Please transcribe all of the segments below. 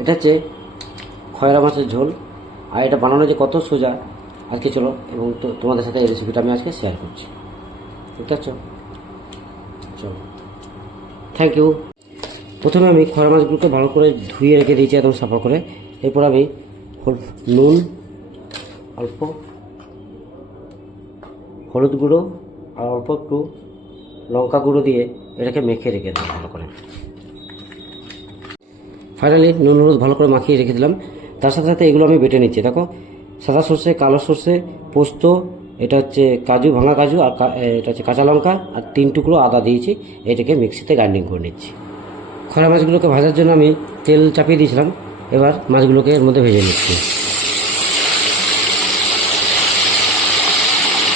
এটা হচ্ছে খয়রা মাছের ঝোল। আর এটা বানানো যে কত সোজা আজকে চলো এবং তোমাদের সাথে এই রেসিপিটা আমি আজকে শেয়ার করছি। ঠিক আছে, চলো। Thank you. প্রথমে আমি খয়রা মাছগুলোকে ভালো করে ধুয়ে রেখে দিয়েছি একদম সাফা করে। এরপর আমি নুন, অল্প হলুদ গুঁড়ো আর অল্প একটু লঙ্কা গুঁড়ো দিয়ে এটাকে মেখে রেখে দিলাম ভালো করে। ফাইনালি নুন হলুদ ভালো করে মাখিয়ে রেখে দিলাম। তার সাথে সাথে এগুলো আমি বেটে নিচ্ছি। দেখো, সাদা সর্ষে, কালো সর্ষে, পোস্ত, এটা হচ্ছে কাজু, ভাঙা কাজু, আর এটা হচ্ছে কাঁচা লঙ্কা আর 3 টুকরো আদা দিয়েছি। এটাকে মিক্সিতে গ্রাইন্ডিং করে নিচ্ছি। খয়রা মাছগুলোকে ভাজার জন্য আমি তেল চাপিয়ে দিয়েছিলাম। এবার মাছগুলোকে এর মধ্যে ভেজে নিচ্ছি।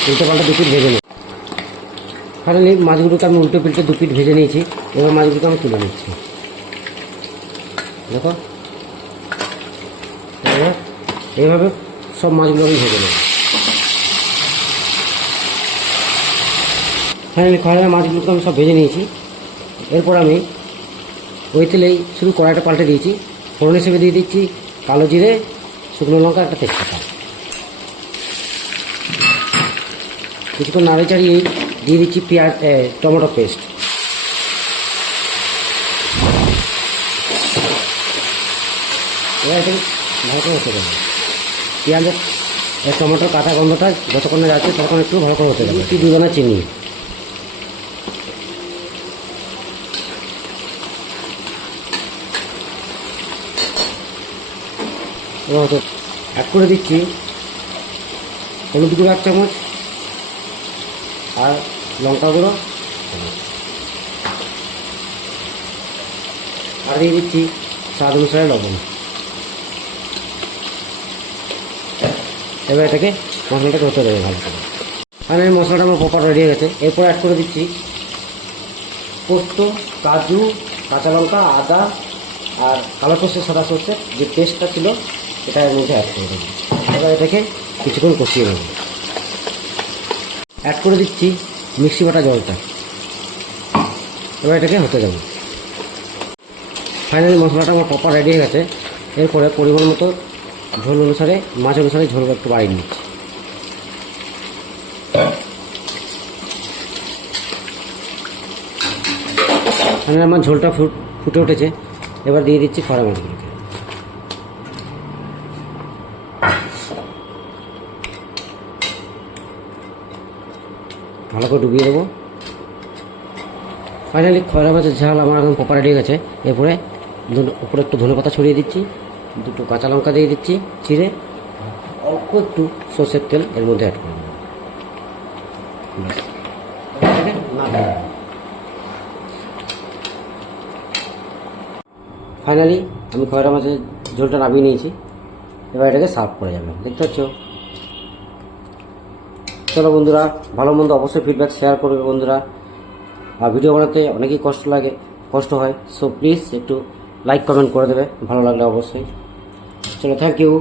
উল্টো পাল্টা 2 পিঠ ভেজে নিই। ফাইনালি মাছগুলোকে আমি উল্টো পিল্টে 2 পিঠ ভেজে নিয়েছি। এবার মাছগুলোকে আমি তুলে নিচ্ছি। দেখো, এইভাবে সব মাছগুলো আমি ভেজে নেব। ফাইনালি খয়রা মাছগুলোকে আমি সব ভেজে নিয়েছি। এরপর আমি ওই তেলেই শুধু কড়াইটা পাল্টে দিয়েছি। ফোড়ন হিসেবে দিয়ে দিচ্ছি কালো জিরে, শুকনো লঙ্কা, একটা তেজপাতা। কিছুক্ষণ নাড়ে চাড়িয়ে দিয়ে দিচ্ছি পেঁয়াজ, টমেটো পেস্ট। এবার এটা ভালো করে হতে দেবো। পেঁয়াজের টমেটোর কাঁচা গন্ধটা যতক্ষণ যাচ্ছে ততক্ষণ একটু ভালো করে হতে দেবো। 2 দানা চিনি, এবার হতে অ্যাড করে দিচ্ছি হলুদ গুঁড়ো 1 চামচ আর লঙ্কা গুঁড়ো, আর দিয়ে দিচ্ছি স্বাদ অনুসারে লবণ। এবার এটাকে মশলাটাকে হতে দেবে ভালো করে। ফাইনালি মশলাটা আমার প্রপার রেডি হয়ে গেছে। এরপর অ্যাড করে দিচ্ছি পোস্ত, কাজু, কাঁচা লঙ্কা, আদা আর কালো সর্ষে, সাদা সর্ষে যে পেস্টটা ছিল এটা এর মধ্যে অ্যাড করে দেবো। এবার এটাকে কিছুক্ষণ কষিয়ে নেব। অ্যাড করে দিচ্ছি মিক্সি বাটা জলটা। এবার এটাকে হতে দেবো। ফাইনালি মশলাটা আমার প্রপার রেডি হয়ে গেছে। এরপরে পরিমাণ মতো ঝোল অনুসারে, মাছ অনুসারে ঝোল একটু বাড়িয়ে নিচ্ছি। ফাইনালি আমার ঝোলটা ফুটে উঠেছে। এবার দিয়ে দিচ্ছি খয়রা মাছগুলোকে। ভালো করে ডুবিয়ে দেবো। ফাইনালি খয়রা মাছের ঝাল আমার একদম প্রপার রেডি হয়ে গেছে। এরপরে উপরে একটু ধনেপাতা ছড়িয়ে দিচ্ছি, 2 কাঁচা লঙ্কা দিয়ে দিচ্ছি চিড়ে, অল্প একটু সর্ষের তেল এর মধ্যে অ্যাড করে দেবো। ফাইনালি আমি খয়রা মাছের ঝোলটা নামিয়ে নিয়েছি। এবার এটাকে সার্ভ করে যাবে, দেখতে পাচ্ছ। চলো বন্ধুরা, ভালো মন্দ অবশ্যই ফিডব্যাক শেয়ার করবে বন্ধুরা। আর ভিডিও বানাতে অনেকই কষ্ট হয়, সো প্লিজ একটু লাইক কমেন্ট করে দেবে ভালো লাগলে অবশ্যই। চলো, থ্যাংক ইউ।